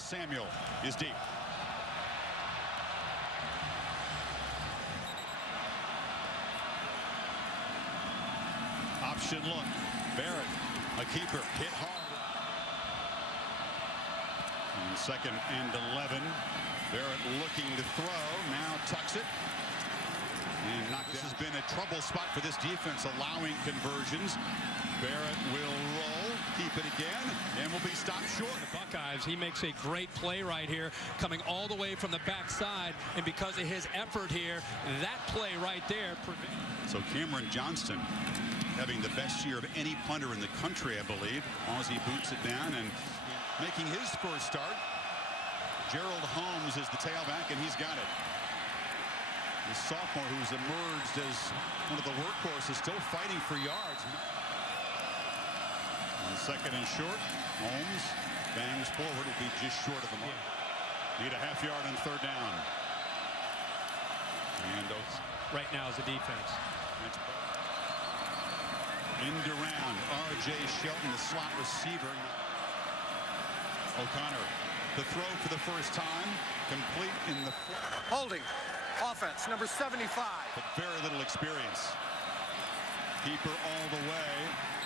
Samuel is deep. Option look. Barrett, a keeper, hit hard. And 2nd and 11. Barrett looking to throw. Now tucks it. And knocked. This has been a trouble spot for this defense, allowing conversions. Barrett will roll, keep it again, and will be stopped short. The Buckeyes, he makes a great play right here, coming all the way from the backside, and because of his effort here, that play right there. So Cameron Johnston having the best year of any punter in the country, I believe. Aussie boots it down and making his first start. Gerald Holmes is the tailback, and he's got it. The sophomore who's emerged as one of the workhorses, still fighting for yards. On 2nd and short, Holmes bangs forward. It'll be just short of the mark. Need a half yard on 3rd down. And right now is the defense. End around. R.J. Shelton, the slot receiver. O'Connor, the throw for the first time, complete in the holding. Offense, number 75. But very little experience. Keeper all the way.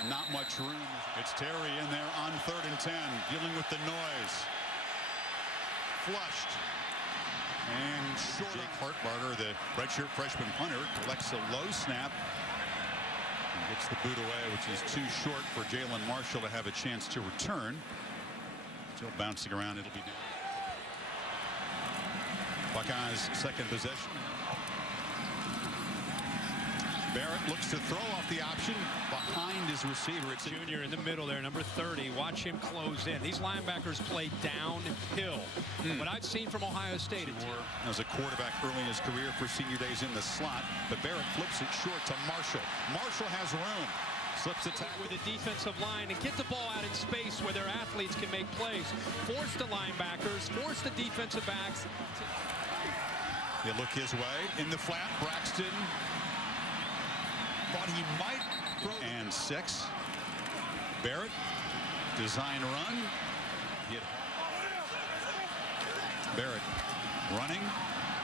Not much room. It's Terry in there on 3rd and 10, dealing with the noise. Flushed. And short. Jake Hartbarger, the redshirt freshman punter, collects a low snap. And gets the boot away, which is too short for Jalen Marshall to have a chance to return. Still bouncing around. It'll be down. Buckeyes' 2nd possession. Barrett looks to throw off the option behind his receiver. It's junior in the middle there, number 30. Watch him close in. These linebackers play downhill. What I've seen from Ohio State. As a quarterback early in his career for senior days in the slot, but Barrett flips it short to Marshall. Marshall has room. Slips attack with the defensive line and get the ball out in space where their athletes can make plays. Force the linebackers, force the defensive backs. They look his way in the flat. Braxton thought he might throw. And 6. Barrett, design run. Hit. Barrett running,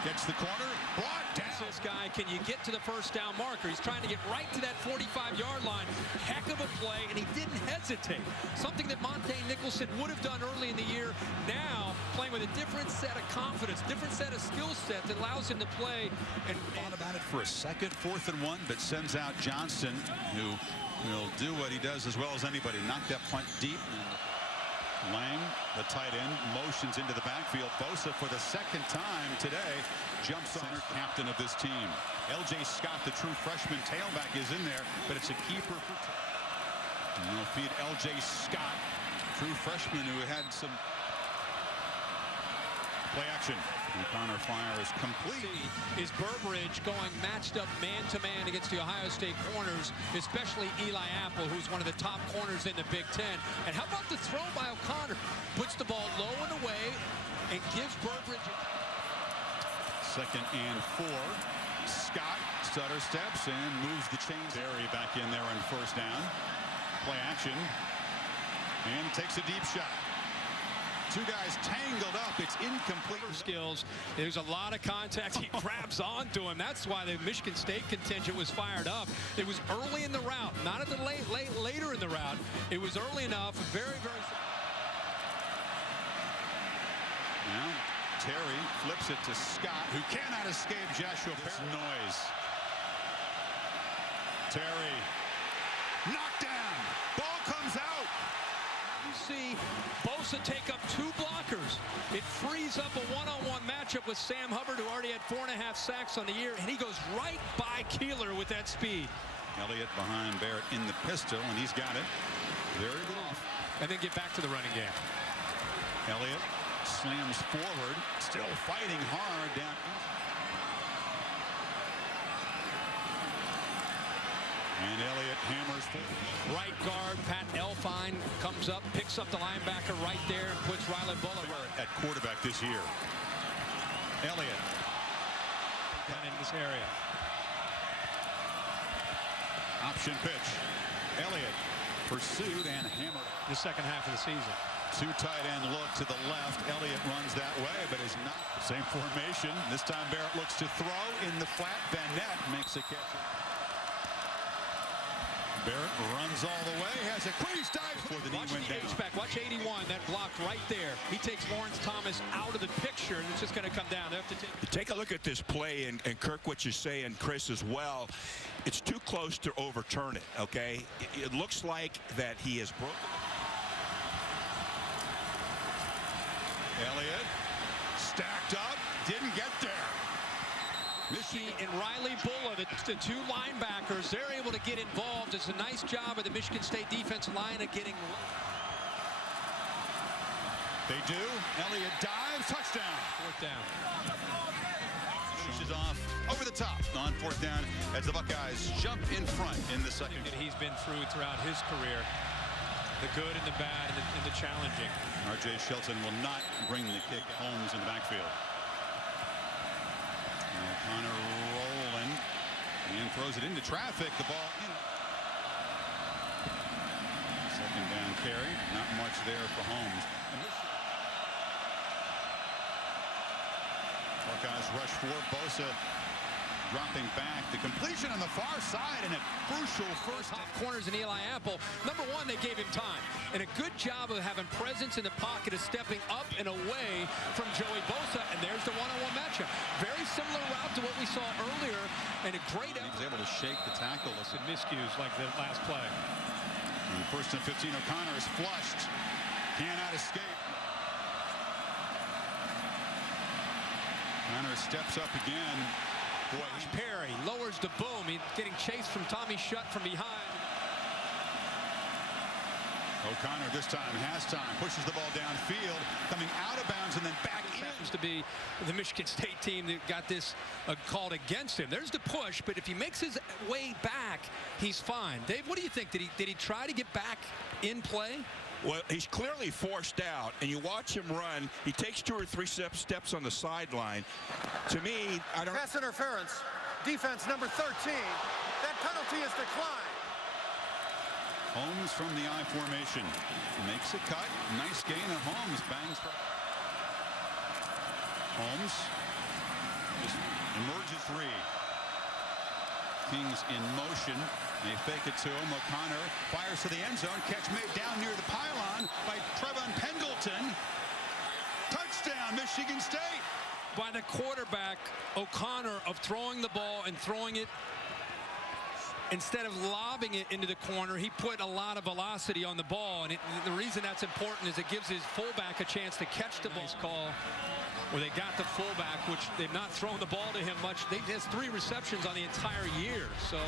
gets the corner, brought down. This guy, can you get to the first down marker? He's trying to get right to that 45-yard line. Heck of a play, and he didn't hesitate. Something that Monte Nicholson would have done early in the year. Now, playing with a different set of confidence, different set of skill set that allows him to play. And thought about it for a second, 4th and 1, but sends out Johnston, who will do what he does as well as anybody. Knock that punt deep. Lang, the tight end, motions into the backfield. Bosa, for the 2nd time today, jumps on her captain of this team. L.J. Scott, the true freshman tailback, is in there, but it's a keeper. And they'll feed L.J. Scott, true freshman who had some play action. O'Connor fires complete. Is Burbridge going matched up man-to-man against the Ohio State corners, especially Eli Apple, who's one of the top corners in the Big Ten. And how about the throw by O'Connor? Puts the ball low and away and gives Burbridge. 2nd and 4. Scott stutter steps and moves the chains. Barry back in there on 1st down. Play action. And takes a deep shot. 2 guys tangled up. It's incomplete. Skills. There's a lot of contact. He grabs onto him. That's why the Michigan State contingent was fired up. It was early in the route, not at the later in the route. It was early enough. Very, very. Now Terry flips it to Scott, who cannot escape Joshua Barrett. Noise. Terry knocked down. Ball comes out. You see Bosa take up 2 blockers. It frees up a one-on-one matchup with Sam Hubbard, who already had 4.5 sacks on the year, and he goes right by Keeler with that speed. Elliott behind Barrett in the pistol, and he's got it. Very good off. And then get back to the running game. Elliott slams forward, still fighting hard down. And Elliott hammers forward. Right guard Pat Elfine comes up, picks up the linebacker right there, and puts Riley Bullock at quarterback this year. Elliott. Down in this area. Option pitch. Elliott pursued and hammered. The second half of the season. Two tight end look to the left. Elliott runs that way, but is not. Same formation. This time Barrett looks to throw in the flat. Van Ness makes a catch. Barrett runs all the way, has a crease dive before the knee went down. H-back. Watch 81, that block right there. He takes Lawrence Thomas out of the picture, and it's just going to come down. They have to take a look at this play, and Kirk, what you're saying, Chris, as well. It's too close to overturn it, okay? It looks like that he has broken. Elliott stacked up, didn't get there. Michigan and Riley Bulla, the two linebackers, they're able to get involved. It's a nice job of the Michigan State defensive line of getting. They do. Elliott dives, touchdown. Fourth down. Pushes off over the top on fourth down as the Buckeyes jump in front in the second. That he's been throughout his career. The good and the bad and the challenging. R.J. Shelton will not bring the kick. Holmes in the backfield. O'Connor rolling and throws it into traffic. The ball in. Second down carry. Not much there for Holmes. Buckeyes rush for Bosa. Dropping back, the completion on the far side, and a crucial first. Corners in Eli Apple. Number one, they gave him time. And a good job of having presence in the pocket, of stepping up and away from Joey Bosa. And there's the one-on-one matchup. Very similar route to what we saw earlier. And a great effort. He was able to shake the tackle. Some miscues like the last play. And first and 15, O'Connor is flushed. Cannot escape. O'Connor steps up again. Boy, Perry lowers the boom. He's getting chased from Tommy Shutt from behind. O'Connor this time has time, pushes the ball downfield, coming out of bounds and then back in. Happens to be the Michigan State team that got this called against him. There's the push, but if he makes his way back, he's fine. Dave, what do you think? Did he try to get back in play? Well, he's clearly forced out, and you watch him run. He takes 2 or 3 steps on the sideline. To me, I don't. Pass interference. Defense number 13. That penalty is declined. Holmes from the I formation makes a cut. Nice gain, and Holmes bangs. Holmes just emerges 3. Kings in motion. They fake it to him. O'Connor fires to the end zone. Catch made down near the pylon by Trevon Pendleton. Touchdown, Michigan State. By the quarterback, O'Connor, of throwing the ball and throwing it. Instead of lobbing it into the corner, he put a lot of velocity on the ball. And the reason that's important is it gives his fullback a chance to catch the ball. Nice call where they got the fullback, which they've not thrown the ball to him much. He has 3 receptions on the entire year. So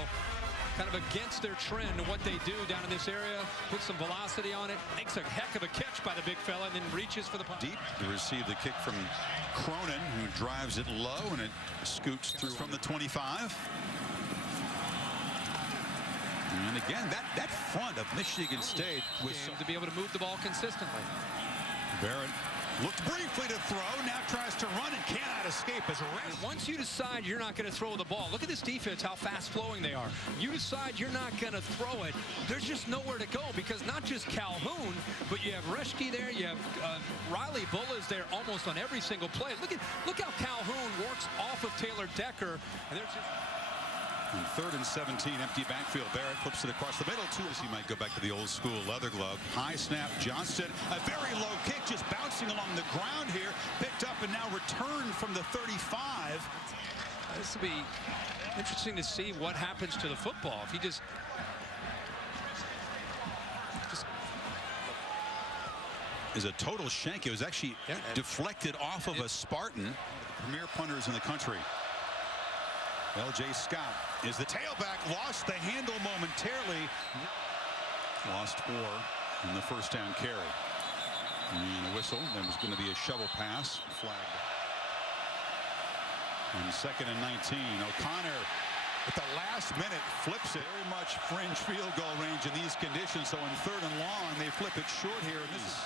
kind of against their trend of what they do down in this area. Put some velocity on it. Makes a heck of a catch by the big fella and then reaches for the punt. Deep to receive the kick from Cronin, who drives it low, and it scoots through from the 25. And again, that front of Michigan State was to be able to move the ball consistently. Barrett looked briefly to throw, now tries to run and cannot escape as a race. Once you decide you're not going to throw the ball, look at this defense, how fast-flowing they are. You decide you're not going to throw it, there's just nowhere to go, because not just Calhoun, but you have Reschke there, you have Riley Bulla there almost on every single play. Look how Calhoun works off of Taylor Decker. And there's just... And 3rd and 17, empty backfield. Barrett flips it across the middle. He might go back to the old school leather glove. High snap, Johnston. A very low kick, just bouncing along the ground here. Picked up and now returned from the 35. This will be interesting to see what happens to the football. If he just is a total shank. It was actually deflected off of a Spartan. The premier punters in the country. L.J. Scott is the tailback, lost the handle momentarily. Lost 4 in the first down carry. And a whistle. There was going to be a shovel pass. Flag. And 2nd and 19. O'Connor at the last minute flips it. Very much fringe field goal range in these conditions. So in 3rd and long, they flip it short here. And this is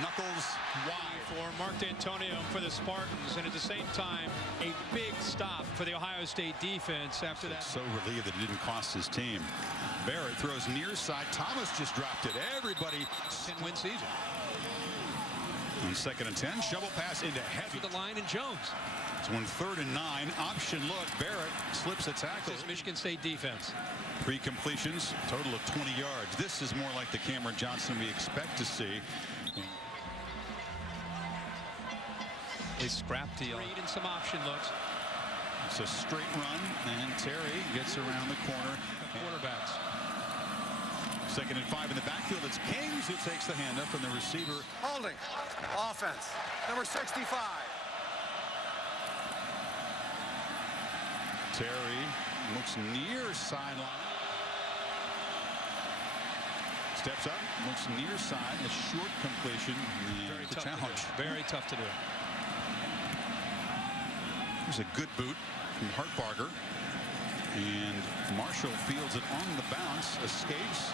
Knuckles wide. For Mark D'Antonio for the Spartans, and at the same time, a big stop for the Ohio State defense after that. So relieved that it didn't cost his team. Barrett throws near side. Thomas just dropped it. Everybody 10-win season. on 2nd and 10. Shovel pass into heavy. The line and Jones. It's 3rd and 9. Option look. Barrett slips a tackle. This is Michigan State defense. 3 completions, total of 20 yards. This is more like the Cameron Johnson we expect to see. They scrapped the read and some option looks. It's a straight run, and Terry gets around the corner. Quarterbacks. 2nd and 5 in the backfield. It's Kings who takes the handoff from the receiver. Holding. Offense. Number 65. Terry looks near sideline. Steps up, looks near side. A short completion. Very The tough challenge. to do. Very tough to do. There's a good boot from Hartbarger. And Marshall fields it on the bounce, escapes,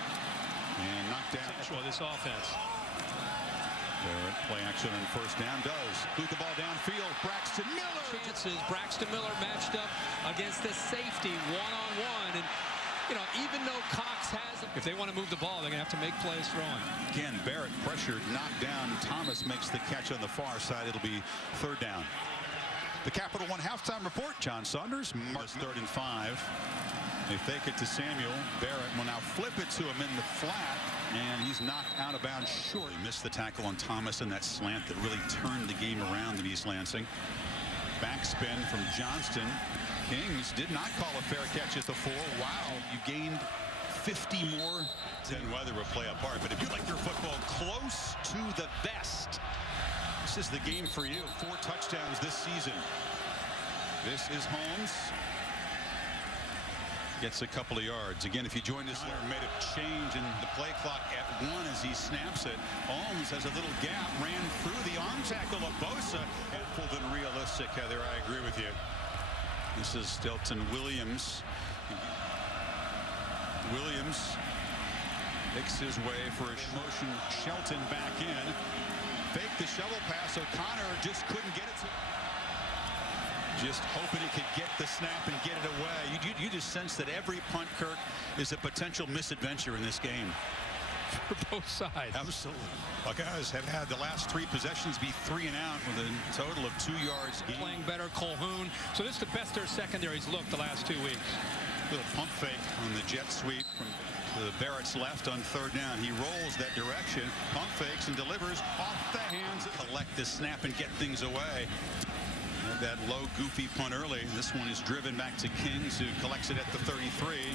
and knocked down. For this offense. Barrett, play action on 1st down, does. Boot the ball downfield. Braxton Miller. Chances. Braxton Miller matched up against the safety one-on-one. And, you know, even though Cox has it, if they want to move the ball, they're going to have to make plays throwing. Again, Barrett pressured, knocked down. Thomas makes the catch on the far side. It'll be 3rd down. The Capital One halftime report. John Saunders, Mark's 3rd and 5. They fake it to Samuel. Barrett will now flip it to him in the flat, and he's knocked out of bounds short. He missed the tackle on Thomas in that slant that really turned the game around in East Lansing. Backspin from Johnston. Kings did not call a fair catch at the 4. Wow, you gained 50 more. Then weather will play a part, but if you like your football close to the vest, this is the game for you. 4 touchdowns this season. This is Holmes. Gets a couple of yards. Again, if you joined us there, made a change in the play clock at 1 as he snaps it. Holmes has a little gap, ran through the arm tackle of Bosa. Helpful than realistic, Heather. I agree with you. This is Stelton Williams. Williams makes his way for a motion. Shelton back in. Fake the shovel pass. O'Connor just couldn't get it to. Just hoping he could get the snap and get it away. You just sense that every punt, Kirk, is a potential misadventure in this game. For both sides. Absolutely. Buckeyes have had the last 3 possessions be 3 and out with a total of 2 yards. Playing better, Colhoun. So this is the best their secondary's looked the last 2 weeks. Little pump fake on the jet sweep from the Barrett's left on 3rd down. He rolls that direction, pump fakes, and delivers off the hands. Collect the snap and get things away. Had that low, goofy punt early. This one is driven back to Kings, who collects it at the 33.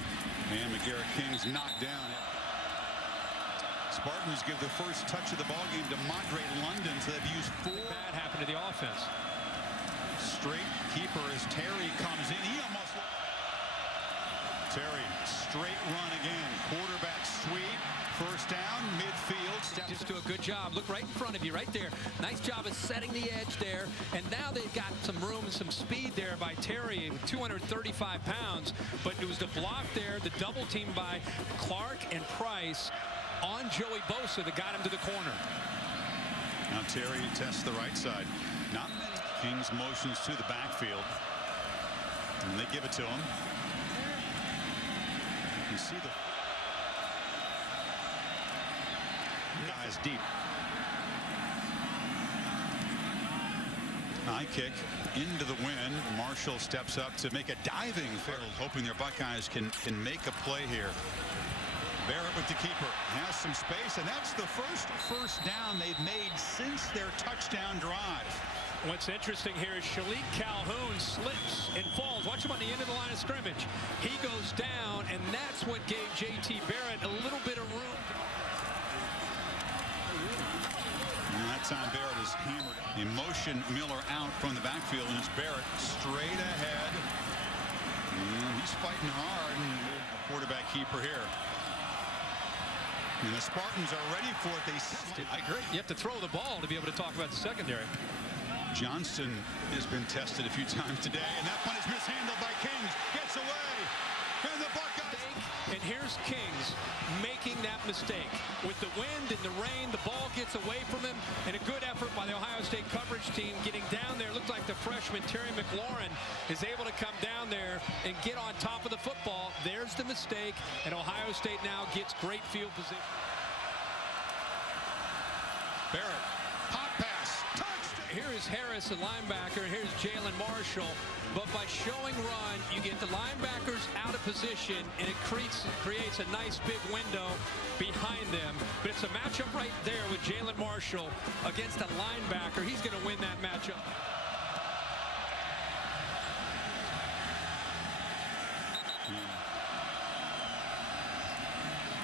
And McGarrett Kings knocked down. Spartans give the first touch of the ballgame to Madre London, so they've used 4. Bad happened to the offense. Straight keeper as Terry comes in. He almost. Terry, straight run again. Quarterback sweep. 1st down, midfield. Just do a good job. Look right in front of you, right there. Nice job of setting the edge there. And now they've got some room and some speed there by Terry with 235 pounds. But it was the block there, the double team by Clark and Price on Joey Bosa that got him to the corner. Now Terry tests the right side. Not many. Kings motions to the backfield. And they give it to him. You can see the guys deep. High kick into the wind. Marshall steps up to make a diving field, hoping their Buckeyes can make a play here. Barrett with the keeper, has some space, and that's the first down they've made since their touchdown drive. What's interesting here is Shalik Calhoun slips and falls. Watch him on the end of the line of scrimmage. He goes down, and that's what gave J.T. Barrett a little bit of room. And that time Barrett is hammered. In motion, Miller out from the backfield, and it's Barrett straight ahead. And he's fighting hard. And a quarterback keeper here. And the Spartans are ready for it. I agree. You have to throw the ball to be able to talk about the secondary. Johnston has been tested a few times today, and that punt is mishandled by Kings. Gets away. And the Buckeyes. And here's Kings making that mistake. With the wind and the rain, the ball gets away from him, and a good effort by the Ohio State coverage team getting down there. Looks like the freshman Terry McLaurin is able to come down there and get on top of the football. There's the mistake, and Ohio State now gets great field position. Barrett, hot pass, touchdown. Here is Harris, the linebacker. Here's Jalen Marshall. But by showing run, you get the linebackers out of position, and it creates a nice big window behind them. But it's a matchup right there with Jalen Marshall against a linebacker. He's going to win that matchup.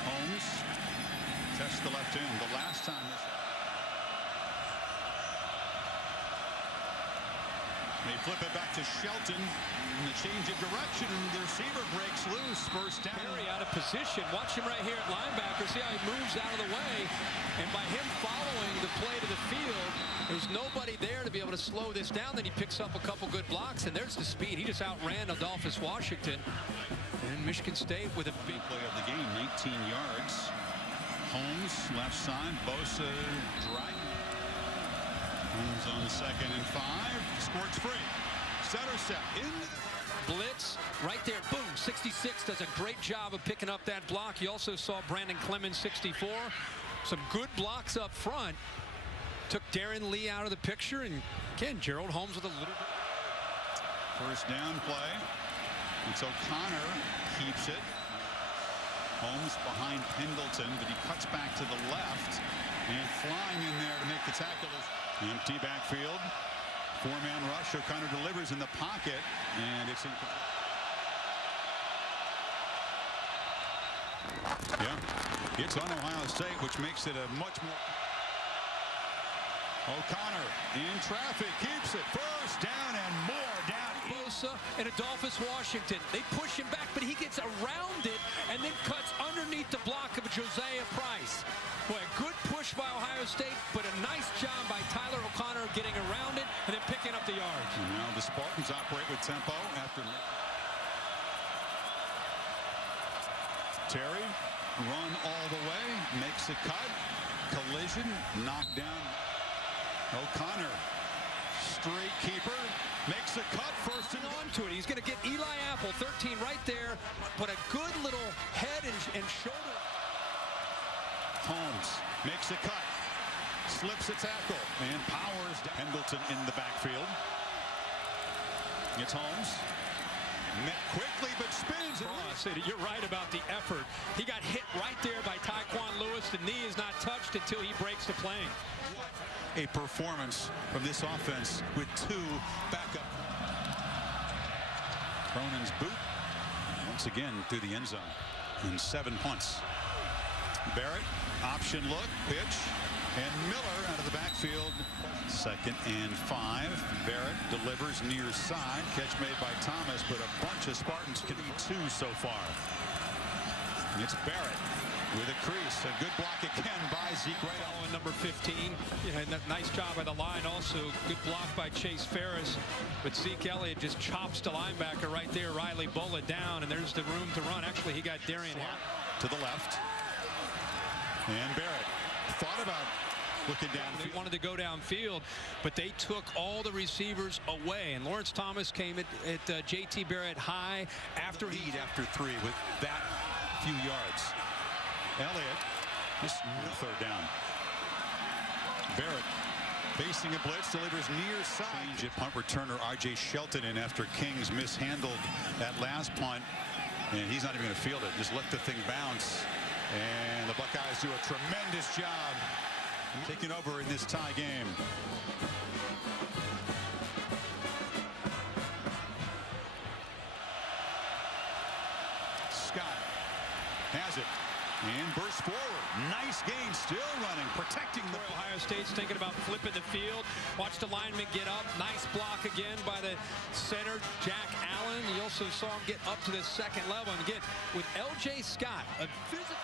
Holmes tests the left end. The last time this. They flip it back to Shelton in the change of direction, and the receiver breaks loose. First down. Perry out of position. Watch him right here at linebacker. See how he moves out of the way. And by him following the play to the field, there's nobody there to be able to slow this down. Then he picks up a couple good blocks, and there's the speed. He just outran Adolphus Washington. And Michigan State with a big Play of the game, 19 yards. Holmes, left side. Bosa, driving. Holmes on 2nd and 5. Squirts free. Center step into the blitz right there. Boom. 66 does a great job of picking up that block. You also saw Brandon Clemens, 64. Some good blocks up front. Took Darren Lee out of the picture. And again, Gerald Holmes with a little bit. first down play. It's O'Connor keeps it. Holmes behind Pendleton, but he cuts back to the left. And flying in there to make the tackle is empty backfield. Four-man rush. O'Connor delivers in the pocket, and it's incomplete. Yeah, it's on Ohio State, which makes it a much more. O'Connor in traffic, keeps it. First down and more down. Bosa and Adolphus Washington. They push him back, but he gets around it and then cuts underneath the block of Josiah Price. Boy, a good push by Ohio State, but a nice job by Tyler O'Connor getting around it and then picking up the yards. And now the Spartans operate with tempo after Terry run all the way, makes a cut, collision, knocked down. O'Connor, straight keeper, makes a cut, first and On to it. He's going to get Eli Apple, 13 right there, but a good little head and shoulder. Holmes makes a cut, slips a tackle, and powers down. Pendleton in the backfield. It's Holmes. Met quickly, but spins it. You're right about the effort. He got hit right there by Tyquan Lewis. The knee is not touched until he breaks the plane. A performance from this offense with two backup. Cronin's boot once again through the end zone and 7 punts. Barrett, option look, pitch, and Miller out of the backfield. 2nd and 5. Barrett delivers near side. Catch made by Thomas, but a bunch of Spartans can be 2 so far. And it's Barrett with a crease. A good block again by Zeke Right. And number 15. Nice job by the line. Also, good block by Chase Ferris. But Zeke Elliott just chops the linebacker right there. Riley Bullitt down, and there's the room to run. Actually, he got Darian to the left. And Barrett thought about looking down. They wanted to go downfield, but they took all the receivers away. And Lawrence Thomas came at J.T. Barrett high after lead after 3 with that few yards. Elliott, just no 3rd down. Barrett facing a blitz, delivers near side. Change at punt returner R.J. Shelton in after Kings mishandled that last punt. And he's not even going to field it. Just let the thing bounce. And the Buckeyes do a tremendous job taking over in this tie game. Scott has it and bursts forward. Nice gain, still running, protecting the. Ohio State's thinking about flipping the field. Watch the lineman get up. Nice block again by the center, Jack Allen. You also saw him get up to the 2nd level. And again, with L.J. Scott, a physical.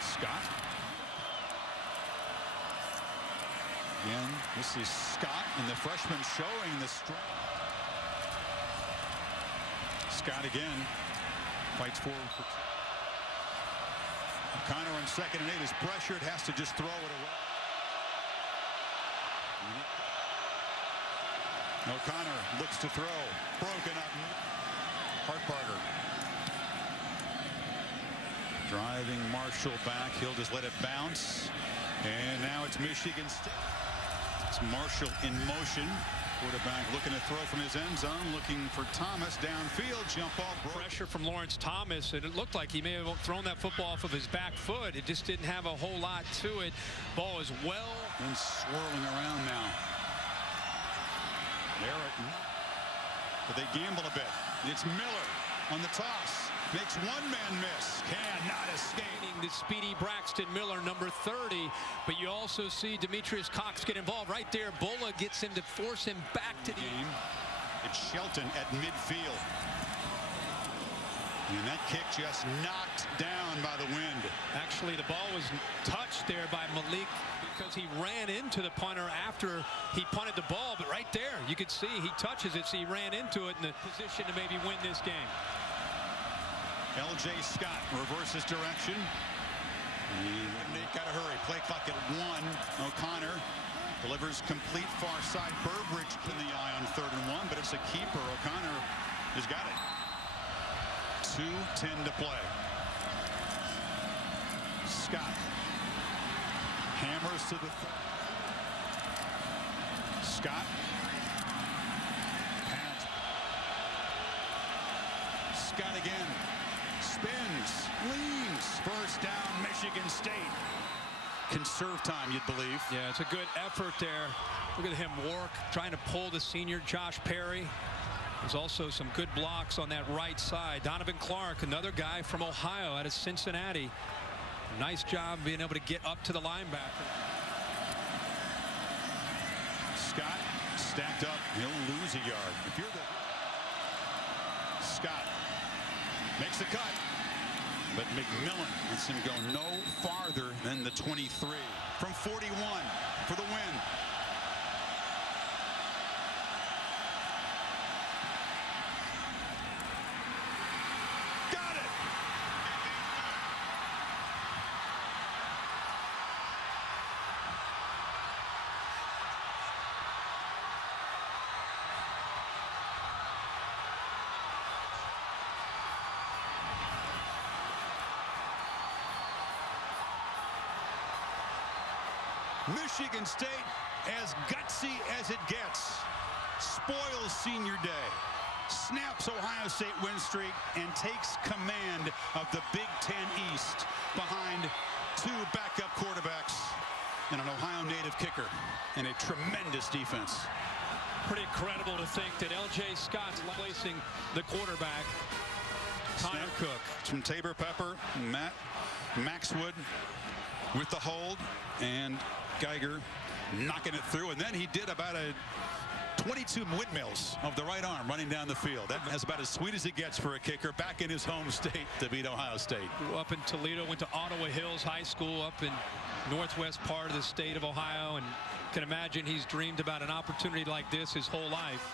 Scott. Again, this is Scott, and the freshman showing the strength. Scott again fights forward. O'Connor on 2nd and 8 is pressured, has to just throw it away. O'Connor looks to throw, broken up. Hartbarger driving Marshall back. He'll just let it bounce, and now it's Michigan State. It's Marshall in motion. Quarterback looking to throw from his end zone, looking for Thomas downfield. Jump ball. Pressure from Lawrence Thomas, and it looked like he may have thrown that football off of his back foot. It just didn't have a whole lot to it. Ball is well. And swirling around now. Barrett. But they gamble a bit. It's Miller on the toss. Makes one man miss. Cannot escape. The speedy Braxton Miller, number 30. But you also see Demetrius Cox get involved right there. Bola gets him to force him back to the game. It's Shelton at midfield. And that kick just knocked down by the wind. Actually, the ball was touched there by Malik because he ran into the punter after he punted the ball. But right there, you could see he touches it, so he ran into it in the position to maybe win this game. L.J. Scott reverses direction. Got to hurry. Play clock at 1. O'Connor delivers complete far side. Burbridge in the eye on 3rd and 1, but it's a keeper. O'Connor has got it. 2:10 to play. Scott hammers to the Scott. Pass. Scott again. Spins, leans, first down, Michigan State. Conserve time, you'd believe. Yeah, it's a good effort there. Look at him work, trying to pull the senior Josh Perry. There's also some good blocks on that right side. Donovan Clark, another guy from Ohio out of Cincinnati. Nice job being able to get up to the linebacker. Scott stacked up. He'll lose a yard. If you're the Scott makes the cut, but McMillan lets him go no farther than the 23 from 41 for the win. Got it. Michigan State, as gutsy as it gets, spoils senior day, snaps Ohio State win streak, and takes command of the Big Ten East behind 2 backup quarterbacks and an Ohio native kicker and a tremendous defense. Pretty incredible to think that L.J. Scott's placing the quarterback, Connor Cook. It's from Tabor Pepper, Matt Maxwood with the hold, and Geiger knocking it through, and then he did about a 22 windmills of the right arm running down the field. That's about as sweet as it gets for a kicker back in his home state to beat Ohio State. Grew up in Toledo, went to Ottawa Hills High School up in northwest part of the state of Ohio, and can imagine he's dreamed about an opportunity like this his whole life.